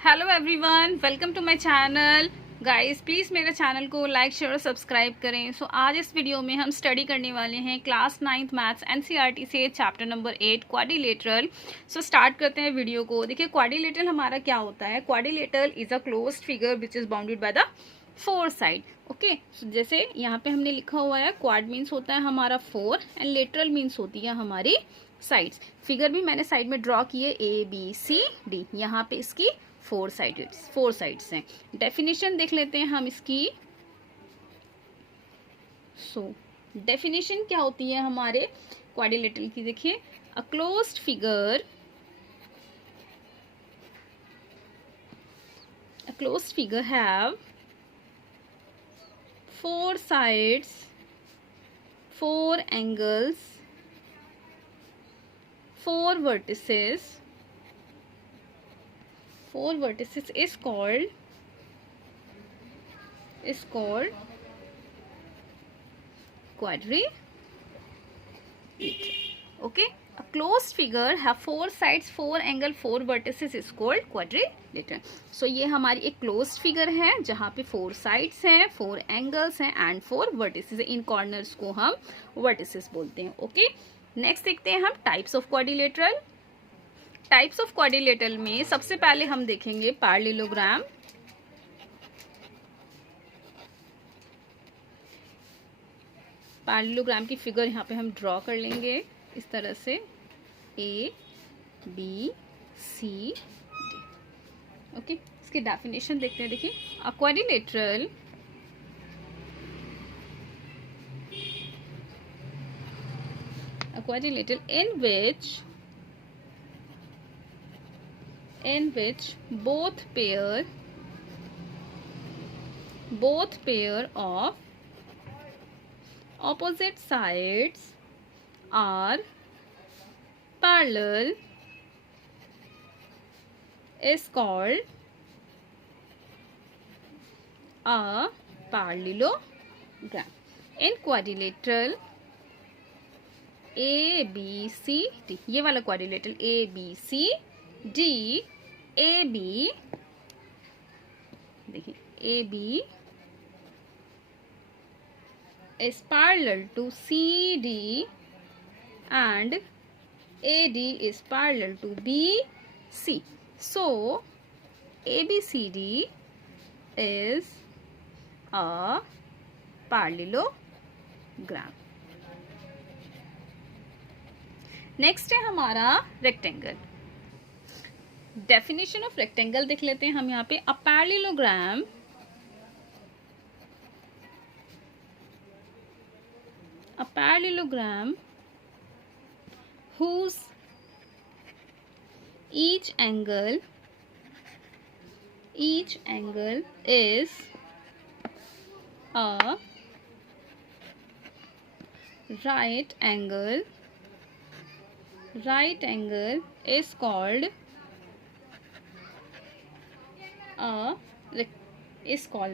Hello everyone, welcome to my channel. Guys please मेरे channel को like share और subscribe करें। आज इस वीडियो में हम स्टडी करने वाले हैं क्लास 9th मैथ्स एनसीईआरटी से चैप्टर नंबर 8 क्वाड्रिलेटरल। स्टार्ट करते हैं वीडियो को। देखिए क्वाड्रिलेटरल हमारा क्या होता है। Quadrilateral is a closed figure which is bounded by the four side. Okay, जैसे यहाँ पे हमने लिखा हुआ है क्वाड मीन्स होता है हमारा फोर एंड लेटरल मीन्स होती है हमारी साइड्स। फिगर भी मैंने साइड में ड्रॉ किए ABCD। यहाँ पे इसकी फोर साइड्स हैं। डेफिनेशन देख लेते हैं हम इसकी। डेफिनेशन क्या होती है हमारे क्वाड्रिलेटरल की। देखिए a closed figure have four sides, four angles, four vertices is called quadrilateral. Okay, a closed figure have four sides, four angle, four vertices is called quadrilateral. So ये हमारी एक closed figure है जहाँ पे four sides हैं, four angles हैं and four vertices। In corners को हम vertices बोलते हैं। Okay, next देखते हैं हम types of quadrilateral। Types of quadrilateral में सबसे पहले हम देखेंगे पैरेललोग्राम। पैरेललोग्राम की फिगर यहाँ पे हम ड्रॉ कर लेंगे इस तरह से ABCD। ओके, इसकी डेफिनेशन देखते हैं। देखिए अ quadrilateral in which both pair of opposite sides are parallel is called a parallelogram. In quadrilateral ABCD, ये वाला क्वाड्रिलेटरल ABCD, AB देखिए AB is parallel to CD and AD is parallel to BC. So ABCD is a parallelogram. Next है हमारा rectangle. Definition of rectangle देख लेते हैं हम यहाँ पे। A parallelogram whose each angle is a right angle is called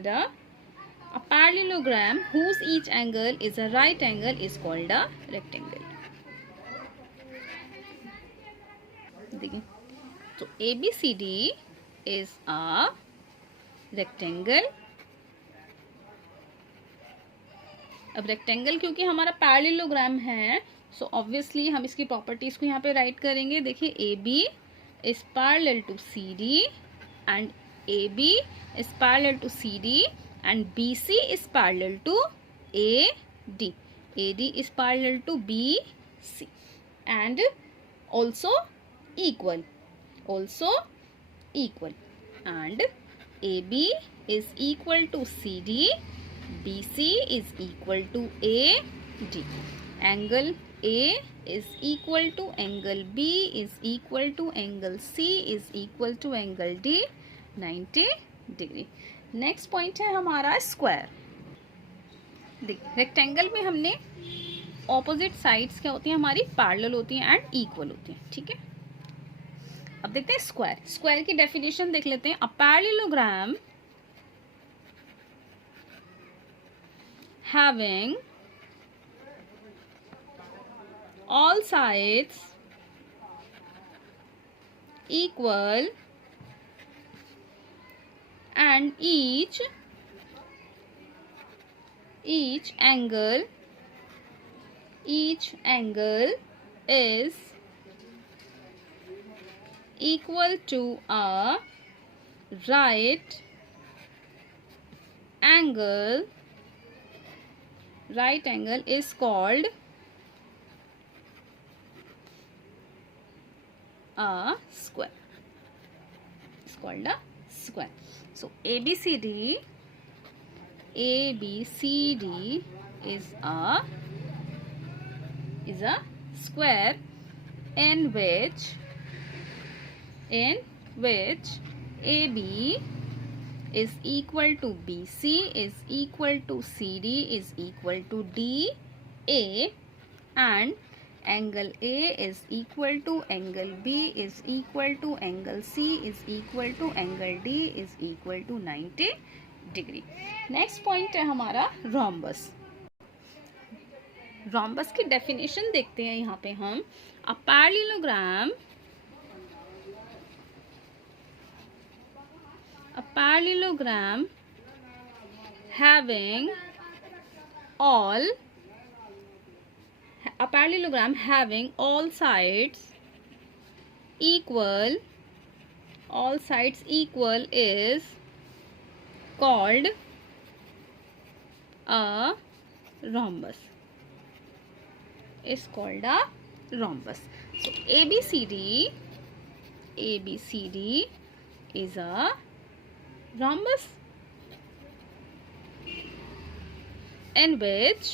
a parallelogram whose each angle is a right angle is called a rectangle. देखिए तो ABCD is a rectangle। अब rectangle क्योंकि हमारा पैरेललोग्राम है सो ऑब्वियसली हम इसकी properties को यहाँ पे राइट करेंगे। देखिए AB is parallel to CD and AB is parallel to CD and BC is parallel to AD. AD is parallel to BC and also equal and AB is equal to CD, BC is equal to AD. Angle A is equal to angle B is equal to angle C is equal to angle D 90 degree. Next point है हमारा square. देखिए rectangle में हमने opposite sides क्या होती हैं हमारी parallel होती हैं एंड इक्वल होती हैं। ठीक है, अब देखते हैं स्क्वायर की डेफिनेशन देख लेते हैं। A parallelogram having all sides equal and each angle is equal to a right angle is called a square. It's called a square. So ABCD is a square in which AB is equal to BC is equal to CD is equal to DA, and angle A is equal to angle B is equal to angle C is equal to angle D is equal to 90 degree. Next point है हमारा rhombus. Rhombus की definition देखते हैं यहाँ पे हम. अ parallelogram having all sides equal is called a rhombus. So ABCD is a rhombus in which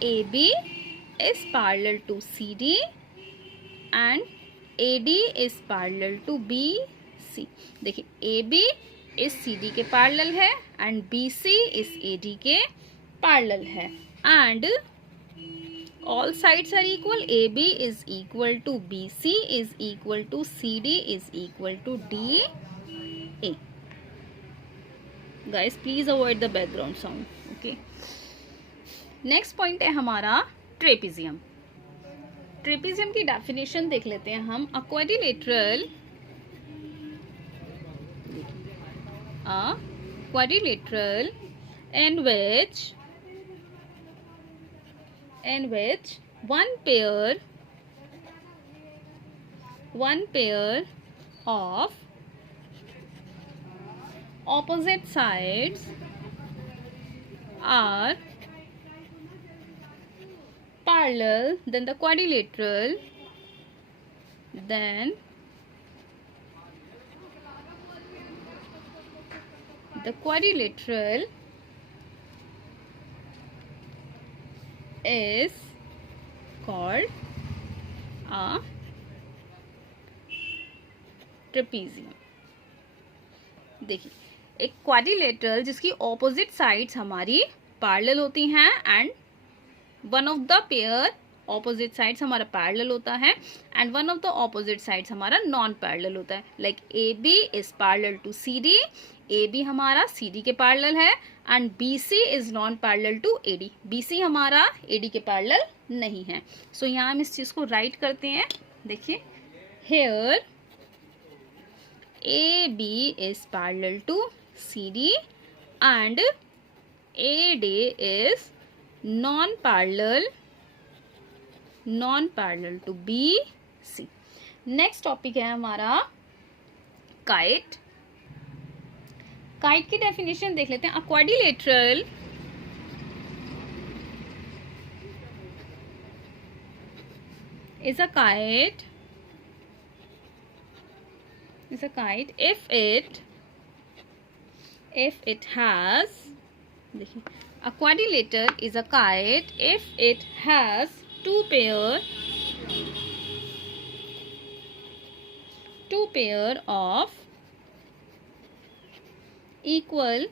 AB is parallel to CD and AD is parallel to BC. देखिए AB इस CD के parallel है and BC इस AD के parallel है, and all sides are equal. AB is equal to BC is equal to CD is equal to DA. Guys, please avoid the background sound. Okay. Next point है हमारा trapezium. Trapezium की definition देख लेते हैं हम. अ quadrilateral in which one pair of opposite sides are parallel, then the quadrilateral is called a trapezium. देखिए, एक quadrilateral जिसकी ऑपोजिट साइड्स हमारी पैरेलल होती हैं and one of the pair opposite sides हमारा पैरेलल होता है and one of the opposite sides हमारा नॉन पैरेलल होता है. Like AB is parallel to CD, AB हमारा CD के पैरेलल है and BC is non parallel to AD, BC हमारा AD के पैरेलल नहीं है. सो यहाँ हम इस चीज को राइट करते हैं. देखिए, hair AB is parallel to CD and AD is non-parallel to BC. Next topic है हमारा काइट. काइट की डेफिनेशन देख लेते हैं. अ quadrilateral is a kite if it has, देखिए, a quadrilateral is a kite if it has two pair of equal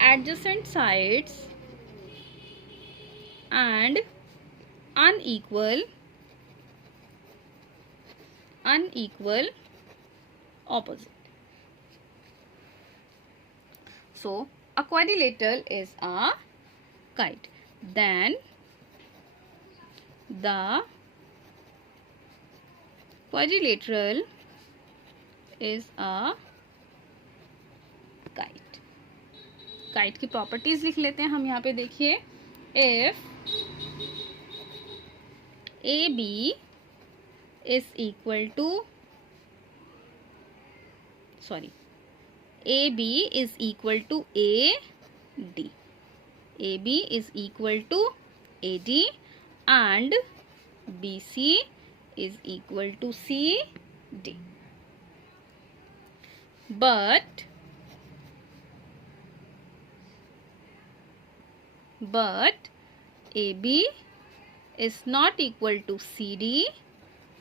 adjacent sides and unequal opposite. So a quadrilateral is a kite. Then the quadrilateral is a kite. Kite की properties लिख लेते हैं हम यहाँ पे, देखिए, if A B is equal to AB is equal to AD. AB is equal to AD and BC is equal to CD. But AB is not equal to CD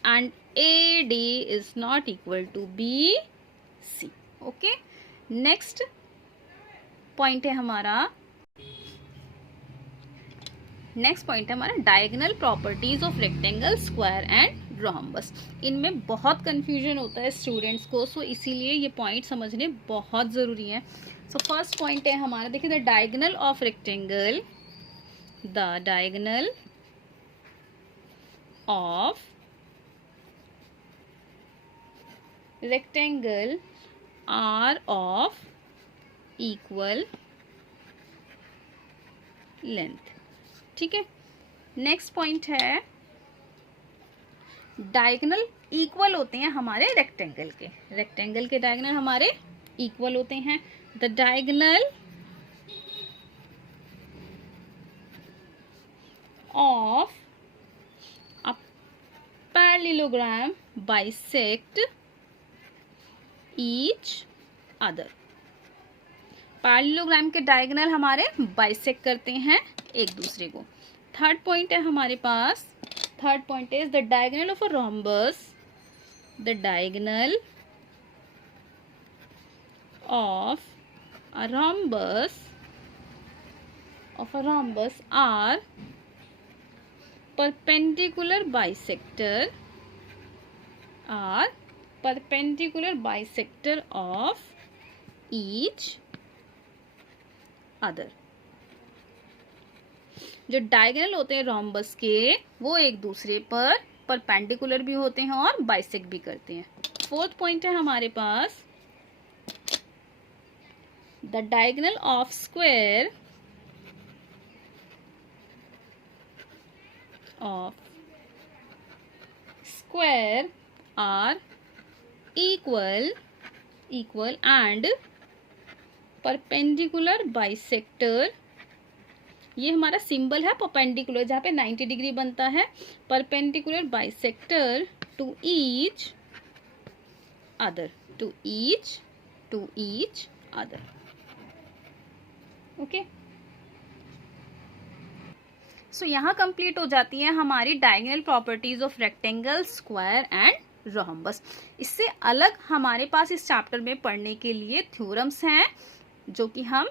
and AD is not equal to BC. Okay, next point है हमारा diagonal properties of rectangle, square and rhombus. इनमें बहुत confusion होता है students को, सो इसीलिए ये point समझने बहुत ज़रूरी है। सो फर्स्ट पॉइंट है हमारा, देखिए, the diagonal of rectangle, the diagonal of rectangle are of equal length. ठीक है, नेक्स्ट पॉइंट है, डायगोनल इक्वल होते हैं हमारे रेक्टेंगल के डायगोनल हमारे इक्वल होते हैं। The diagonal of a parallelogram bisect each other. Parallelogram के डायगोनल हमारे बाइसेक्ट करते हैं एक दूसरे को। थर्ड पॉइंट है हमारे पास, third point is the diagonal of a rhombus, the diagonal of a rhombus are perpendicular bisector of each other। जो डायगोनल होते हैं रोम्बस के, वो एक दूसरे पर परपेंडिकुलर भी होते हैं और बाइसेक्ट भी करते हैं। फोर्थ पॉइंट है हमारे पास, the diagonal of square are equal and perpendicular bisector. ये हमारा सिंबल है परपेंडिकुलर, जहाँ पे 90 डिग्री बनता है। Perpendicular bisector to each other, okay. So यहाँ कंप्लीट हो जाती है हमारी diagonal properties of rectangle, square and rhombus. इससे अलग हमारे पास इस चैप्टर में पढ़ने के लिए थ्योरम्स हैं, जो कि हम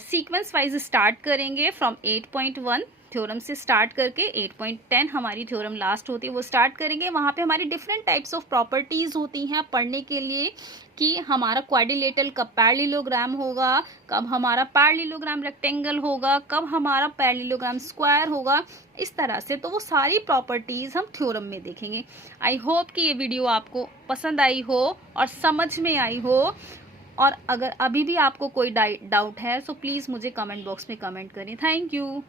सीक्वेंस वाइज स्टार्ट करेंगे। फ्रॉम 8.1 थ्योरम से स्टार्ट करके 8.10 हमारी थ्योरम लास्ट होती है, वो स्टार्ट करेंगे। वहाँ पे हमारी डिफरेंट टाइप्स ऑफ प्रॉपर्टीज होती हैं पढ़ने के लिए, कि हमारा क्वाड्रिलेटरल कब पैरेललोग्राम होगा, कब हमारा पैरेललोग्राम रेक्टेंगल होगा, कब हमारा पैरेललोग्राम स्क्वायर होगा, इस तरह से। तो वो सारी प्रॉपर्टीज हम थ्योरम में देखेंगे। आई होप कि ये वीडियो आपको पसंद आई हो और समझ में आई हो। और अगर अभी भी आपको कोई डाउट है, सो प्लीज़ मुझे कमेंट बॉक्स में कमेंट करें। Thank you.